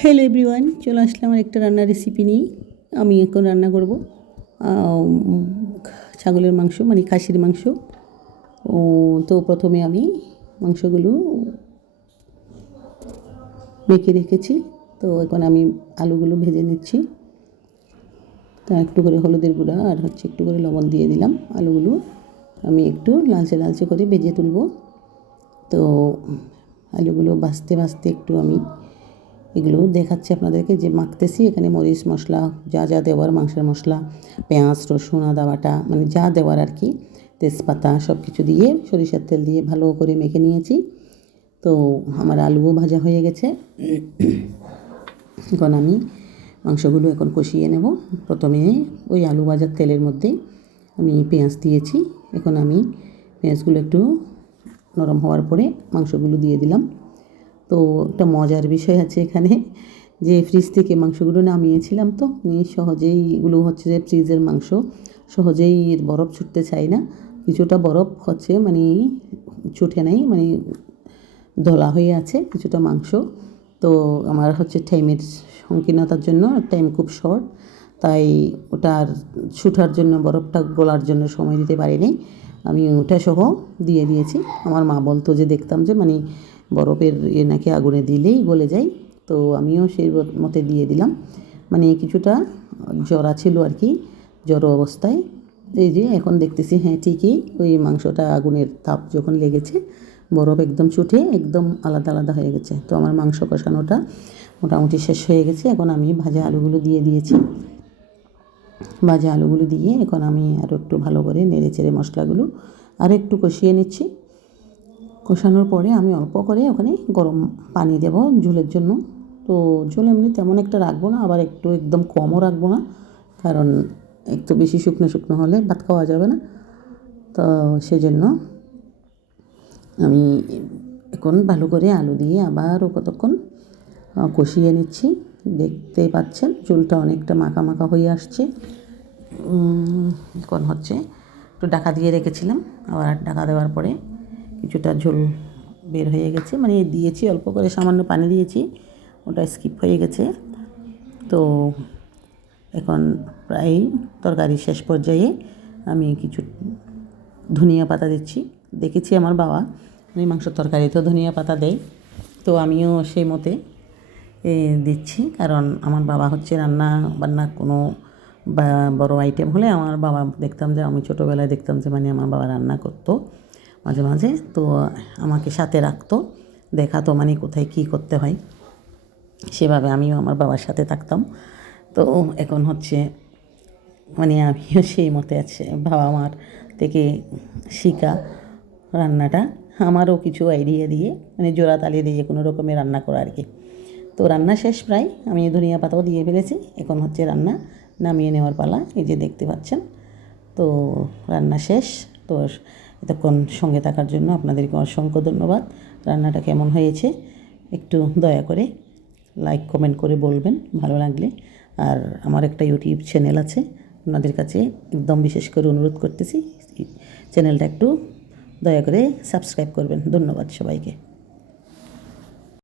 Hello everyone, চলে আসলাম আর একটা রান্নার রেসিপি নিয়ে। আমি এখন রান্না করব ছাগলের মাংস, মানে খাসির মাংস। তো প্রথমে আমি মাংসগুলো মেখে রেখেছি। তো এখন আমি আলুগুলো ভেজে নিচ্ছি। তা একটু করে হলুদের গুঁড়া আর একটু করে লবণ দিয়ে দিলাম। আলুগুলো আমি একটু লালচে লালচে করে ভেজে তুলব। তো আলুগুলো ভাজতে ভাজতে একটু আমি এগুলো দেখাচ্ছি আপনাদেরকে যে মাখতেছি। এখানে মরিচ মশলা যা যা দেওয়ার, মাংসের মশলা, পেঁয়াজ রসুন আদা বাটা, মানে যা দেওয়ার আর কি, তেজপাতা সব কিছু দিয়ে সরিষার তেল দিয়ে ভালো করে মেখে নিয়েছি। তো আমার আলুও ভাজা হয়ে গেছে। এখন আমি মাংসগুলো এখন কষিয়ে নেব। প্রথমে ওই আলু ভাজার তেলের মধ্যে আমি পেঁয়াজ দিয়েছি। এখন আমি পেঁয়াজগুলো একটু নরম হওয়ার পরে মাংসগুলো দিয়ে দিলাম। তো একটা মজার বিষয় আছে এখানে, যে ফ্রিজ থেকে মাংসগুলো নামিয়েছিলাম, তো সহজেই এগুলো হচ্ছে যে ফ্রিজের মাংস, সহজেই বরফ ছুটতে চাই না। কিছুটা বরফ হচ্ছে মানে ছুটে নাই, মানে দলা হয়ে আছে কিছুটা মাংস। তো আমার হচ্ছে টাইমের সংকীর্ণতার জন্য, টাইম খুব শর্ট, তাই ওটার ছুটার জন্য, বরফটা গলার জন্য সময় দিতে পারিনি। আমি ওটা সহ দিয়ে দিয়েছি। আমার মা বলতো যে, দেখতাম যে মানে বরফের নাকি আগুনে দিলেই গলে যায়। তো আমিও সেই মতে দিয়ে দিলাম। মানে কিছুটা জরা ছিল আর কি, জড়ো অবস্থায়। এই যে এখন দেখতেছি, হ্যাঁ ঠিকই, ওই মাংসটা আগুনের তাপ যখন লেগেছে, বরফ একদম ছুটে একদম আলাদা আলাদা হয়ে গেছে। তো আমার মাংস কষানোটা মোটামুটি শেষ হয়ে গেছে। এখন আমি ভাজা আলুগুলো দিয়ে দিয়েছি। ভাজা আলুগুলো দিয়ে এখন আমি আরও একটু ভালো করে নেড়ে চেড়ে মশলাগুলো আরও একটু কষিয়ে নিচ্ছি। কষানোর পরে আমি অল্প করে ওখানে গরম পানি দেব ঝোলের জন্য। তো ঝোল এমনি তেমন একটা রাখবো না, আবার একটু একদম কমও রাখবো না, কারণ একটু বেশি শুকনো শুকনো হলে ভাত খাওয়া যাবে না। তো সেজন্য আমি এখন ভালো করে আলু দিয়ে আবারও কতক্ষণ কষিয়ে নিচ্ছি। দেখতেই পাচ্ছেন ঝোলটা অনেকটা মাখা মাখা হয়ে আসছে। এখন হচ্ছে একটু ঢাকা দিয়ে রেখেছিলাম, আবার ঢাকা দেওয়ার পরে কিছুটা ঝোল বের হয়ে গেছে, মানে দিয়েছি অল্প করে, সামান্য পানি দিয়েছি, ওটা স্কিপ হয়ে গেছে। তো এখন প্রায় তরকারি শেষ পর্যায়ে আমি কিছু ধনিয়া পাতা দিচ্ছি। দেখেছি আমার বাবা ওই মাংসের তরকারিতেও ধনিয়া পাতা দেয়, তো আমিও সেই মতে দিচ্ছি। কারণ আমার বাবা হচ্ছে রান্না বান্না কোনো বড় আইটেম হলে আমার বাবা, দেখতাম যে আমি ছোটোবেলায় দেখতাম যে মানে আমার বাবা রান্না করতো মাঝে মাঝে, তো আমাকে সাথে রাখতো, দেখাতো মানে কোথায় কী করতে হয়। সেভাবে আমিও আমার বাবার সাথে থাকতাম। তো এখন হচ্ছে মানে আমিও সেই মতে আছে, বাবা মার থেকে শেখা রান্নাটা, আমারও কিছু আইডিয়া দিয়ে মানে জোড়া তালি দিয়ে কোনো রকমের রান্না করা আর কি। তো রান্না শেষ প্রায়, আমি ধনিয়া পাতাও দিয়ে ফেলেছি। এখন হচ্ছে রান্না নামিয়ে নেওয়ার পালা। এই যে দেখতে পাচ্ছেন, তো রান্না শেষ। তো এতক্ষণ সঙ্গে থাকার জন্য আপনাদেরকে অসংখ্য ধন্যবাদ। রান্নাটা কেমন হয়েছে একটু দয়া করে লাইক কমেন্ট করে বলবেন ভালো লাগলে। আর আমার একটা ইউটিউব চ্যানেল আছে, আপনাদের কাছে একদম বিশেষ করে অনুরোধ করতেছি, চ্যানেলটা একটু দয়া করে সাবস্ক্রাইব করবেন। ধন্যবাদ সবাইকে।